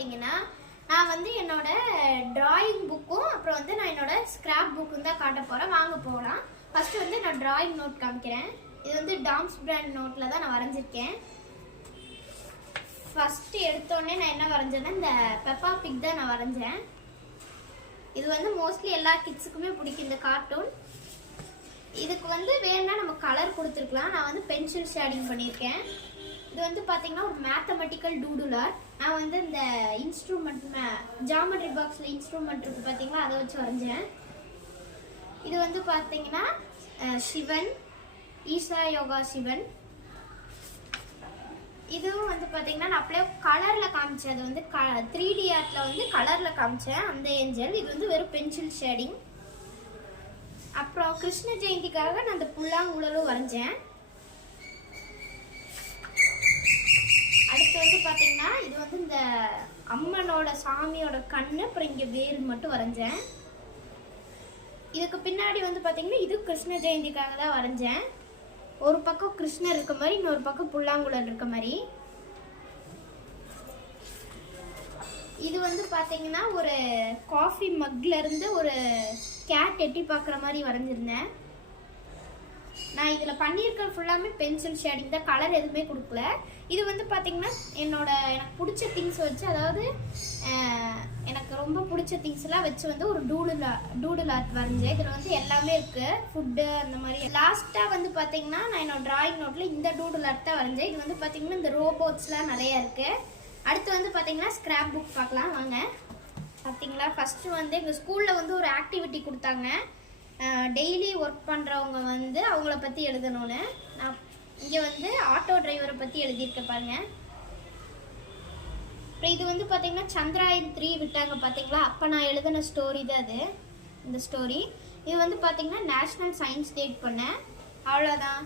பார்த்தீங்கன்னா நான் வந்து என்னோட டிராயிங் புக்கும் அப்புறம் வந்து நான் என்னோட ஸ்கிராப் புக்கும் தான் காட்ட போகிறேன். வாங்க போகலாம். ஃபஸ்ட்டு வந்து நான் டிராயிங் நோட் காமிக்கிறேன். இது வந்து டாம்ஸ் பிராண்ட் நோட்டில் தான் நான் வரைஞ்சிருக்கேன். ஃபஸ்ட்டு எடுத்தோடனே நான் என்ன வரைஞ்சேன்னா இந்த பெப்பா பிக் தான் நான் வரைஞ்சேன். இது வந்து மோஸ்ட்லி எல்லா கிட்ஸுக்குமே பிடிக்கும் இந்த கார்ட்டூன். இதுக்கு வந்து வேணும்னா நம்ம கலர் கொடுத்துருக்கலாம். நான் வந்து பென்சில் ஷேடிங் பண்ணியிருக்கேன். இது வந்து பார்த்தீங்கன்னா ஒரு மேத்தமெட்டிக்கல் டூடுலர். நான் வந்து இந்த இன்ஸ்ட்ருமெண்ட் ஜாமெட்ரி பாக்ஸில் இன்ஸ்ட்ருமெண்ட் இருக்குது பார்த்தீங்களா, அதை வச்சு வரைஞ்சேன். இது வந்து பார்த்தீங்கன்னா சிவன், ஈஷா யோகா சிவன். இதுவும் வந்து பார்த்தீங்கன்னா நான் அப்படியே கலரில் காமிச்சேன். அது வந்து 3D ஆர்ட்டில் வந்து கலரில் காமிச்சேன் அந்த ஏஞ்சல். இது வந்து வெறும் பென்சில் ஷேடிங். அப்புறம் கிருஷ்ண ஜெயந்திக்காக நான் அந்த புல்லாங்குழலும் வரைஞ்சேன். அடுத்து வந்து பார்த்தீங்கன்னா இது வந்து இந்த அம்மனோட சாமியோட கண்ணு, அப்புறம் இங்கே வேறு மட்டும் வரைஞ்சேன். இதுக்கு பின்னாடி வந்து பார்த்தீங்கன்னா இது கிருஷ்ண ஜெயந்திக்காக தான் வரைஞ்சேன். ஒரு பக்கம் கிருஷ்ணர் இருக்க மாதிரி, இன்னொரு பக்கம் புல்லாங்குழல் இருக்க மாதிரி. இது வந்து பார்த்தீங்கன்னா ஒரு காஃபி மக்ல இருந்து ஒரு கேட் எட்டி பார்க்குற மாதிரி வரைஞ்சிருந்தேன். நான் இதில் பண்ணியிருக்க ஃபுல்லாமே பென்சில் ஷேடிங் தான், கலர் எதுவுமே கொடுக்கல. இது வந்து பார்த்தீங்கன்னா எனக்கு பிடிச்ச திங்ஸ் வச்சு, அதாவது எனக்கு ரொம்ப பிடிச்ச திங்ஸ்லாம் வச்சு வந்து ஒரு டூடுல் ஆர்ட் வரைஞ்சேன். இதில் வந்து எல்லாமே இருக்குது, ஃபுட்டு அந்த மாதிரி. லாஸ்ட்டாக வந்து பார்த்தீங்கன்னா நான் என்னோட டிராயிங் நோட்டில் இந்த டூடுல் ஆர்ட் தான் வரைஞ்சேன். இது வந்து பார்த்தீங்கன்னா இந்த ரோபோட்ஸ்லாம் நிறையா இருக்குது. அடுத்து வந்து பார்த்தீங்கன்னா ஸ்கிராப் புக் பார்க்கலாம் வாங்க. பார்த்தீங்களா, ஃபஸ்ட்டு வந்து எங்கள் ஸ்கூலில் வந்து ஒரு ஆக்டிவிட்டி கொடுத்தாங்க. டெய்லி ஒர்க் பண்ணுறவங்க வந்து அவங்கள பற்றி எழுதணும்னு. நான் இங்கே வந்து ஆட்டோ டிரைவரை பற்றி எழுதியிருக்கேன் பாருங்க. அப்புறம் இது வந்து பார்த்தீங்கன்னா சந்திராயன் 3 விட்டாங்க பார்த்தீங்களா, அப்போ நான் எழுதின ஸ்டோரி தான் அது, இந்த ஸ்டோரி. இது வந்து பார்த்தீங்கன்னா நேஷ்னல் சயின்ஸ் டேட் பண்ணேன். அவ்வளோதான்.